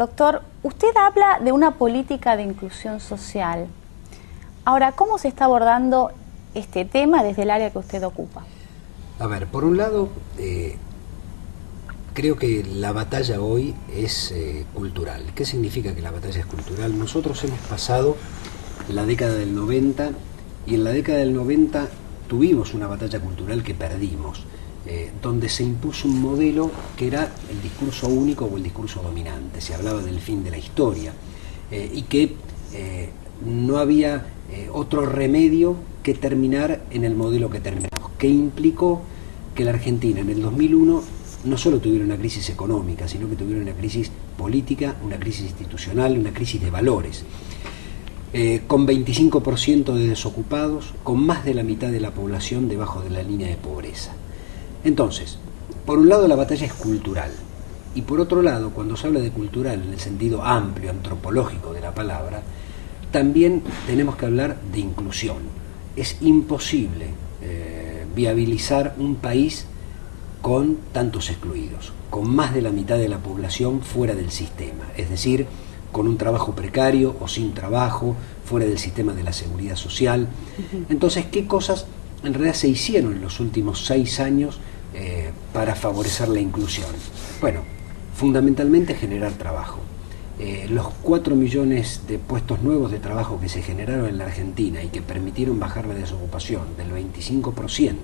Doctor, usted habla de una política de inclusión social. Ahora, ¿cómo se está abordando este tema desde el área que usted ocupa? A ver, por un lado, creo que la batalla hoy es cultural. ¿Qué significa que la batalla es cultural? Nosotros hemos pasado la década del 90 y en la década del 90 tuvimos una batalla cultural que perdimos, donde se impuso un modelo que era el discurso único o el discurso dominante. Se hablaba del fin de la historia y que no había otro remedio que terminar en el modelo que terminamos, que implicó que la Argentina en el 2001 no solo tuviera una crisis económica, sino que tuviera una crisis política, una crisis institucional, una crisis de valores. Con 25% de desocupados, con más de la mitad de la población debajo de la línea de pobreza. Entonces, por un lado la batalla es cultural, y por otro lado, cuando se habla de cultural en el sentido amplio, antropológico de la palabra, también tenemos que hablar de inclusión. Es imposible viabilizar un país con tantos excluidos, con más de la mitad de la población fuera del sistema, es decir, con un trabajo precario o sin trabajo, fuera del sistema de la seguridad social. Entonces, ¿qué cosas en realidad se hicieron en los últimos 6 años para favorecer la inclusión? Bueno, fundamentalmente generar trabajo. Los 4 millones de puestos nuevos de trabajo que se generaron en la Argentina y que permitieron bajar la desocupación del 25%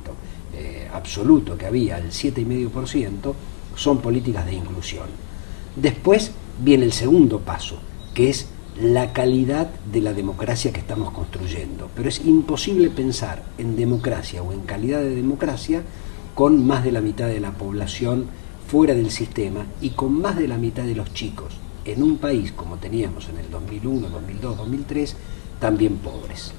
absoluto que había al 7,5%, son políticas de inclusión. Después viene el segundo paso, que es la calidad de la democracia que estamos construyendo. Pero es imposible pensar en democracia o en calidad de democracia con más de la mitad de la población fuera del sistema y con más de la mitad de los chicos en un país como teníamos en el 2001, 2002, 2003, también pobres.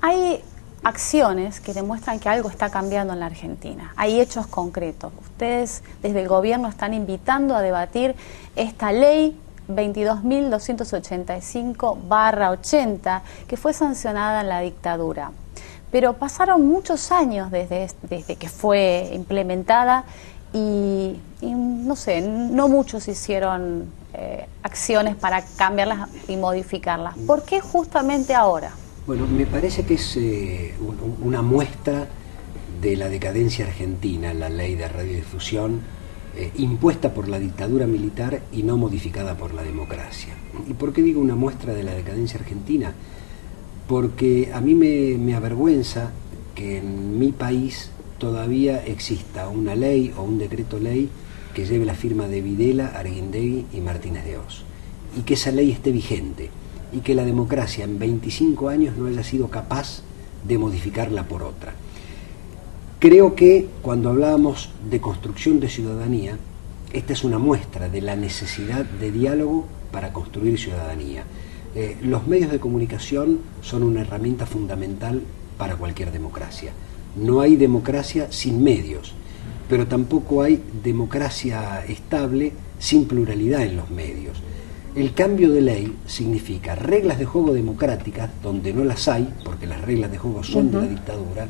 Hay acciones que demuestran que algo está cambiando en la Argentina. Hay hechos concretos. Ustedes desde el gobierno están invitando a debatir esta ley 22.285/80 que fue sancionada en la dictadura. Pero pasaron muchos años desde que fue implementada y no sé, no muchos hicieron acciones para cambiarlas y modificarlas. ¿Por qué justamente ahora? Bueno, me parece que es una muestra de la decadencia argentina, la ley de radiodifusión, impuesta por la dictadura militar y no modificada por la democracia. ¿Y por qué digo una muestra de la decadencia argentina? Porque a mí me avergüenza que en mi país todavía exista una ley o un decreto ley que lleve la firma de Videla, Arguindegui y Martínez de Oz, y que esa ley esté vigente, y que la democracia en 25 años no haya sido capaz de modificarla por otra. Creo que cuando hablábamos de construcción de ciudadanía, esta es una muestra de la necesidad de diálogo para construir ciudadanía. Los medios de comunicación son una herramienta fundamental para cualquier democracia. No hay democracia sin medios, pero tampoco hay democracia estable sin pluralidad en los medios. El cambio de ley significa reglas de juego democráticas donde no las hay, porque las reglas de juego son de la dictadura,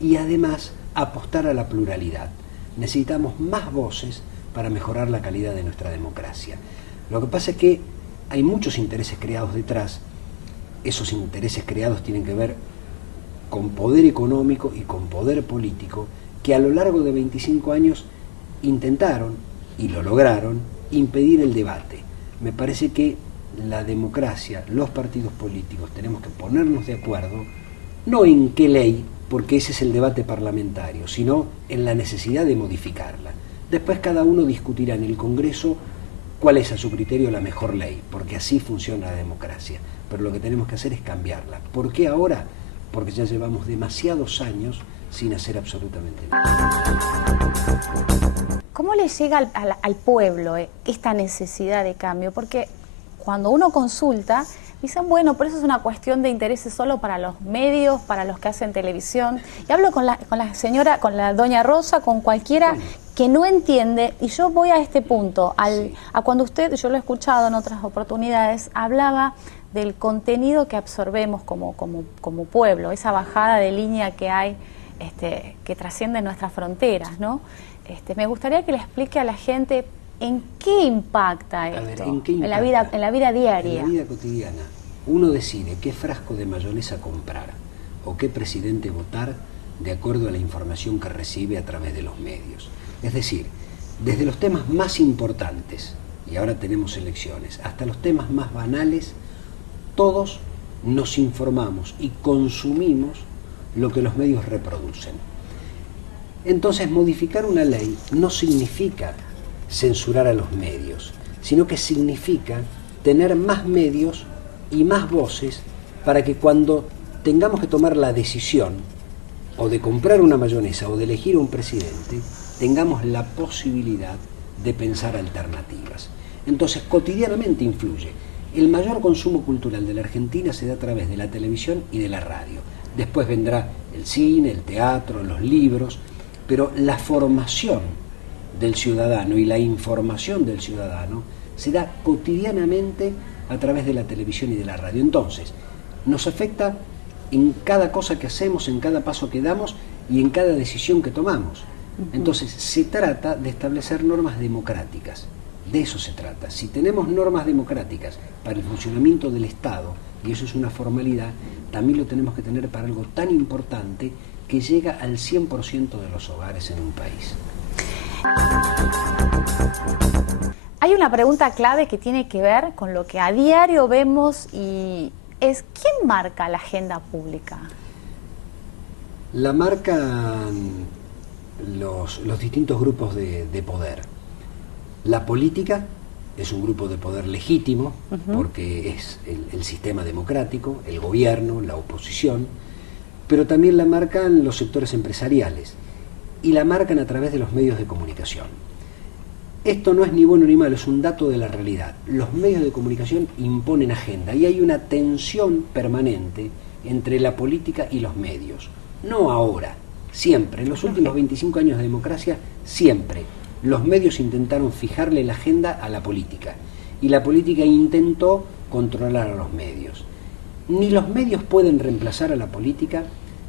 y además apostar a la pluralidad. Necesitamos más voces para mejorar la calidad de nuestra democracia. Lo que pasa es que hay muchos intereses creados detrás. Esos intereses creados tienen que ver con poder económico y con poder político, que a lo largo de 25 años intentaron, y lo lograron, impedir el debate. Me parece que la democracia, los partidos políticos, tenemos que ponernos de acuerdo, no en qué ley, porque ese es el debate parlamentario, sino en la necesidad de modificarla. Después cada uno discutirá en el Congreso cuál es a su criterio la mejor ley, porque así funciona la democracia. Pero lo que tenemos que hacer es cambiarla. ¿Por qué ahora? Porque ya llevamos demasiados años sin hacer absolutamente nada. ¿Cómo le llega al pueblo esta necesidad de cambio? Porque cuando uno consulta, dicen, bueno, pero eso es una cuestión de intereses solo para los medios, para los que hacen televisión. Y hablo con la señora, con la doña Rosa, con cualquiera que no entiende. Y yo voy a este punto, a cuando usted, yo lo he escuchado en otras oportunidades, hablaba del contenido que absorbemos como pueblo, esa bajada de línea que hay, que trasciende nuestras fronteras, ¿no? Me gustaría que le explique a la gente ¿En qué impacta esto? A ver, ¿en qué impacta? En la vida diaria. En la vida cotidiana. Uno decide qué frasco de mayonesa comprar o qué presidente votar de acuerdo a la información que recibe a través de los medios. Es decir, desde los temas más importantes, y ahora tenemos elecciones, hasta los temas más banales, todos nos informamos y consumimos lo que los medios reproducen. Entonces, modificar una ley no significa censurar a los medios, sino que significa tener más medios y más voces para que cuando tengamos que tomar la decisión o de comprar una mayonesa o de elegir un presidente, tengamos la posibilidad de pensar alternativas. Entonces, cotidianamente influye. El mayor consumo cultural de la Argentina se da a través de la televisión y de la radio. Después vendrá el cine, el teatro, los libros, pero la formación del ciudadano y la información del ciudadano se da cotidianamente a través de la televisión y de la radio. Entonces, nos afecta en cada cosa que hacemos, en cada paso que damos y en cada decisión que tomamos. Entonces, se trata de establecer normas democráticas. De eso se trata. Si tenemos normas democráticas para el funcionamiento del Estado, y eso es una formalidad, también lo tenemos que tener para algo tan importante que llega al 100% de los hogares en un país. Hay una pregunta clave que tiene que ver con lo que a diario vemos y es ¿quién marca la agenda pública? La marcan los distintos grupos de poder. La política es un grupo de poder legítimo, porque es el sistema democrático, el gobierno, la oposición, pero también la marcan los sectores empresariales y la marcan a través de los medios de comunicación. Esto no es ni bueno ni malo, es un dato de la realidad. Los medios de comunicación imponen agenda y hay una tensión permanente entre la política y los medios. No ahora, siempre. En los últimos 25 años de democracia, siempre. Los medios intentaron fijarle la agenda a la política y la política intentó controlar a los medios. Ni los medios pueden reemplazar a la política,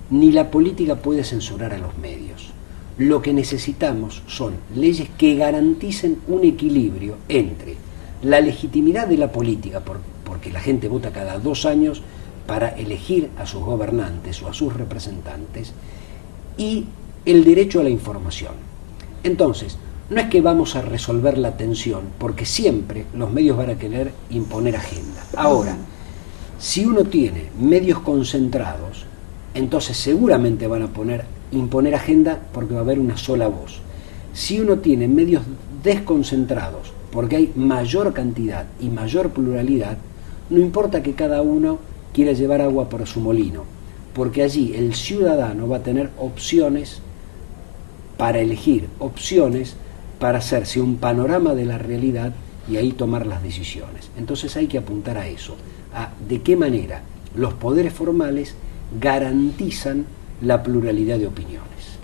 ni la política puede censurar a los medios. Lo que necesitamos son leyes que garanticen un equilibrio entre la legitimidad de la política, porque la gente vota cada 2 años para elegir a sus gobernantes o a sus representantes, y el derecho a la información. Entonces, no es que vamos a resolver la tensión, porque siempre los medios van a querer imponer agenda. Ahora, si uno tiene medios concentrados, entonces seguramente van a imponer agenda porque va a haber una sola voz. Si uno tiene medios desconcentrados, porque hay mayor cantidad y mayor pluralidad, no importa que cada uno quiera llevar agua por su molino, porque allí el ciudadano va a tener opciones para elegir, opciones para hacerse un panorama de la realidad y ahí tomar las decisiones. Entonces hay que apuntar a eso, a de qué manera los poderes formales garantizan la pluralidad de opiniones.